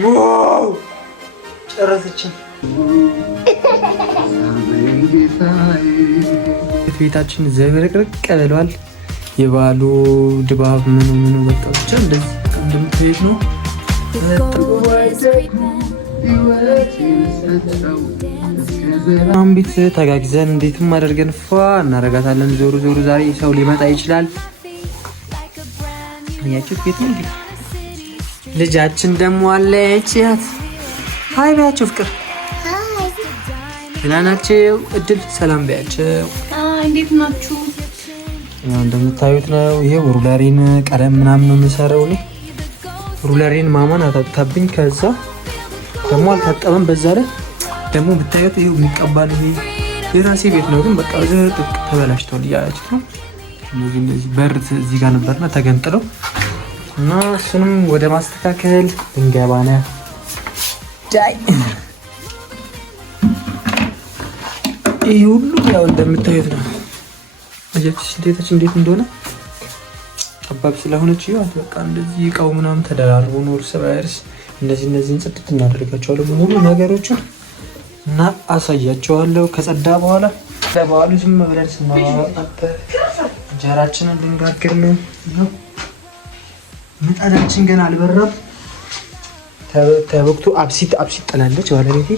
ዋው ጨረሰችን። ቤታችን ዘብረቅርቅ ብሏል። የበዓሉ ድባብ ምኑ በቃ ብቻ እንደዚህ እንደምትሄድ ነው። አሁን ቤት ተጋግዘን እንዴትም አድርገን ፏ እናረጋታለን። ዞሩ ዛሬ ሰው ሊመጣ ይችላል። ያቺት ቤት ነው። ልጃችን ደግሞ አለች። ያት ሃይ በያቸው። ፍቅር ደህና ናቸው። እድል ሰላም በያቸው። እንዴት ናችሁ? ያው እንደምታዩት ነው። ይሄ ሩለሪን ቀለም ምናምን ነው የምሰራው እኔ። ሩለሪን ማማን አታጣብኝ። ከዛ ደግሞ አልታጠበም። በዛ ላይ ደግሞ ብታዩት ይሄው የሚቀባል። ይሄ የራሴ ቤት ነው ግን በቃ ዝርጥቅ ተበላሽቷል እያላችሁ ነው። እነዚህ በር እዚህ ጋር ነበርና ተገንጥለው እና እሱንም ወደ ማስተካከል እንገባ ነው። ዳይ ይሄ ሁሉ ያው እንደምታዩት ነው። አጃችሽ እንዴት እንደሆነ ጠባብ ስለሆነች ይዋት በቃ እንደዚህ እቃው ምናምን ተደራርቦ ነው እርስ በርስ እነዚህን ጽድት እናደርጋቸዋለን ሙሉ ነገሮችን እና አሳያቸዋለሁ። ከጸዳ በኋላ ለበዓሉ ዝም ብለን ስናወጣበት እንጀራችንን ልንጋግር ነው። ምጣዳችን ገና አልበራም። ተወቅቱ አብሲት ጥላለች ባለቤቴ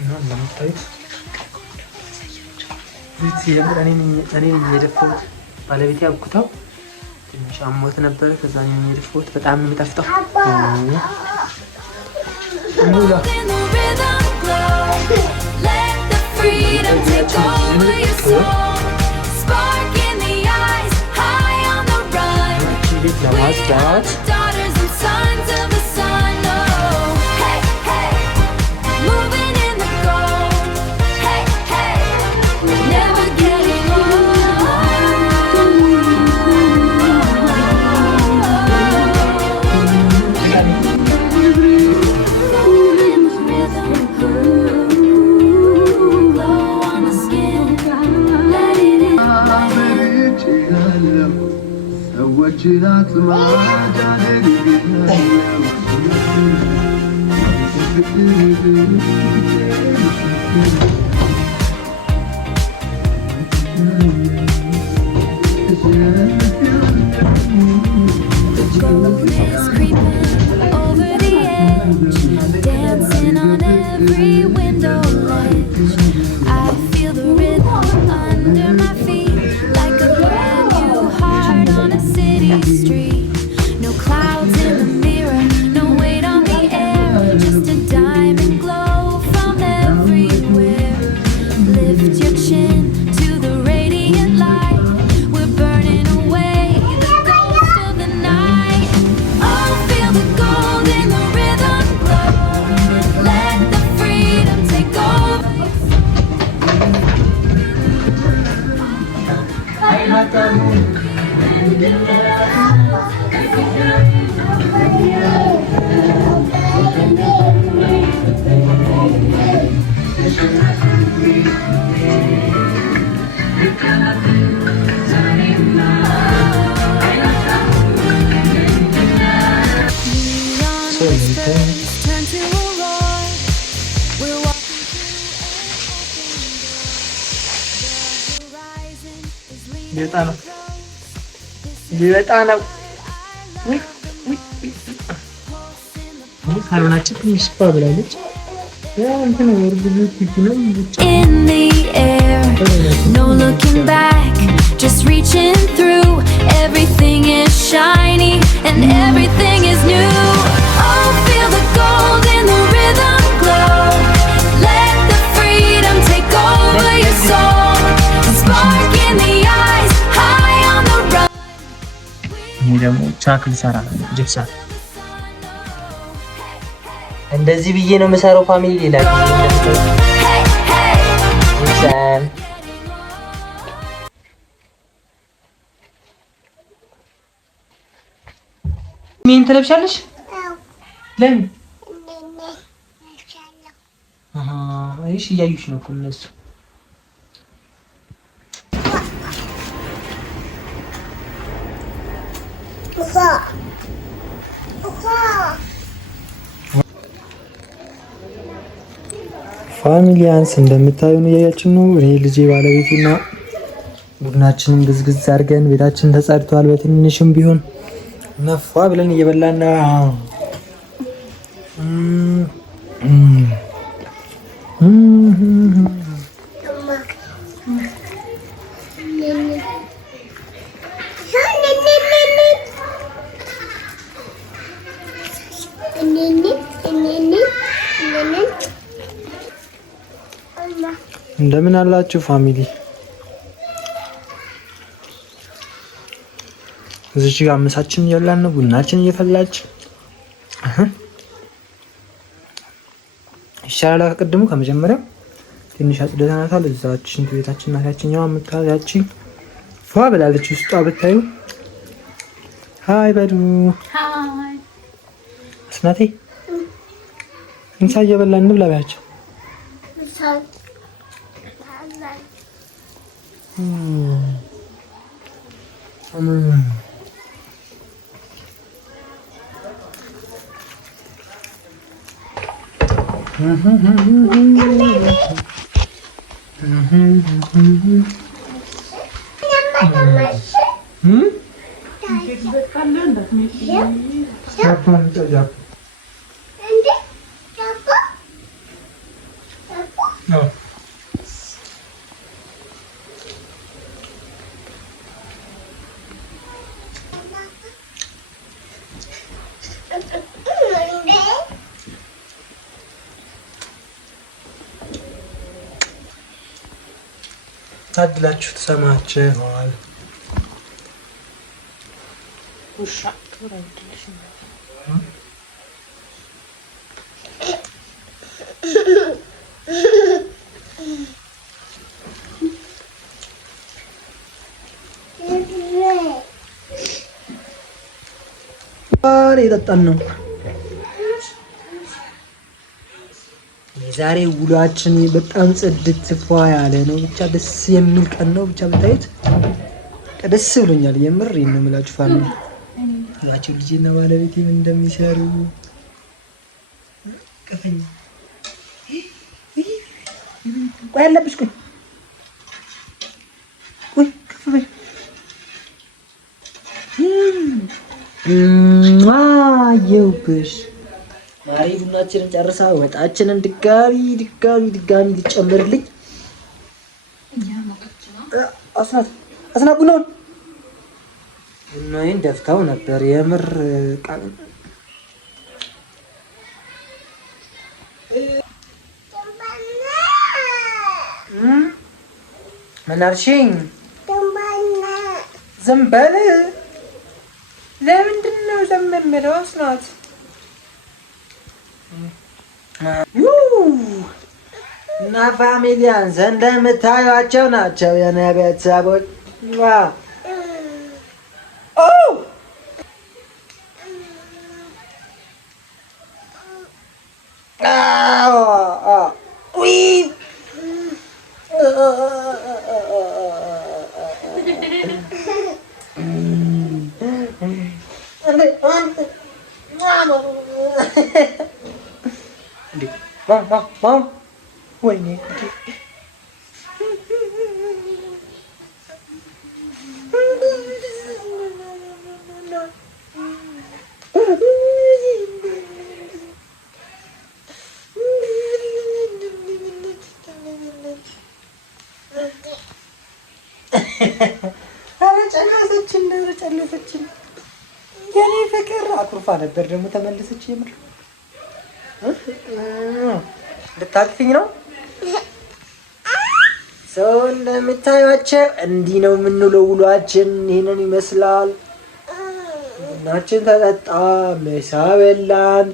እና ለምታዩት ቤት የምር እኔ የደፋሁት ባለቤቴ አብኩታው ትንሽ አሞት ነበረ። ከዛ እኔ የደፋሁት በጣም ነው የሚጣፍጠው። ለማጽዳት ሊወጣ ነው። ካልሆናችን ትንሽ ስፓ ብላለች። No looking back, just reaching through. Everything is shiny and everything is new. Oh, feel the gold in the rhythm glow. Let the freedom take over your soul. Spark in the eyes, high on the run. ይሄ ደግሞ ቻክል ሰራ ጅብሳ እንደዚህ ብዬ ነው የምሰራው። ፋሚሊ ሌላ ምን ትለብሻለሽ? ለምን? እሺ እያዩሽ ነው እኮ እነሱ። ፋሚሊያንስ እንደምታዩን እያያችን ነው። እኔ ልጄ ባለቤቴና ቡድናችንን ግዝግዝ አድርገን ቤታችን ተጸድቷል። በትንሽም ቢሆን ነፋ ብለን እየበላን ነው። እንደምን አላችሁ ፋሚሊ? እዚህ ጋር ምሳችን እየበላን ነው። ቡናችን እየፈላች ይሻላል ከቅድሙ ከመጀመሪያው ትንሽ አጽድተናታል። እዛች ሽንት ቤታችን ናታችኛዋ የምታያቺ ፏ ብላለች። ውስጧ ብታዩ ሃይ በዱ ሃይ አስናቴ ምሳ እየበላን እንብላ ባያቸው ታድላችሁ ተሰማችኋል። ውሻ ትወራለሽ የጠጣን ነው። የዛሬ ውሏችን በጣም ጽድት ፏ ያለ ነው። ብቻ ደስ የሚል ቀን ነው። ብቻ ብታዩት ደስ ብሎኛል። የምር ነው የምላችሁ ፋሚሊ ያቸው ልጄና ባለቤቴ ምን እንደሚሰሩ ከፈኝ ቆይ አለብሽ ቆይ ከፍ በይ አየሁብሽ። ማሪ ቡናችንን ጨርሳ ወጣችንን ድጋሚ ልጨምርልኝ። አስናት ቡናውን ቡናዬን ደፍታው ነበር የምር ቃል ምን አልሽኝ? ዝም በል። ለምንድን ነው ዝም የምለው? አስናት እና ፋሚሊያንስ እንደምታዩቸው ናቸው የኔ ቤተሰቦች። Mom, wait. ጨለሰችን የኔ ፍቅር አኩርፋ ነበር ደግሞ ተመለሰች። የምር ልታቅፊኝ ነው? ሰው እንደምታዩቸው እንዲህ ነው የምንውለው። ውሏችን ይሄንን ይመስላል። ቡናችን ተጠጣ፣ ምሳ በላን፣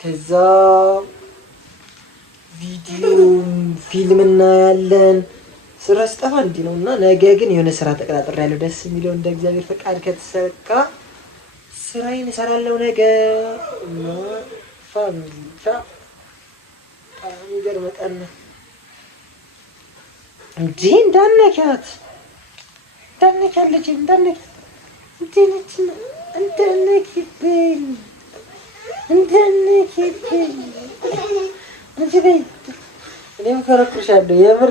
ከዛ ቪዲዮ ፊልም እናያለን። ስራ ስጠፋ እንዲህ ነው እና ነገ ግን የሆነ ስራ ተቀጣጥሬያለሁ። ደስ የሚለው እንደ እግዚአብሔር ፈቃድ ከተሳካ ስራዬን እሰራለሁ ነገ እና ፋሚሊ የሚገርም ቀን ነው እንጂ እንዳነኪያት ልጅ እንዳነኪብኝ እኔም ከረኩሻለሁ የምር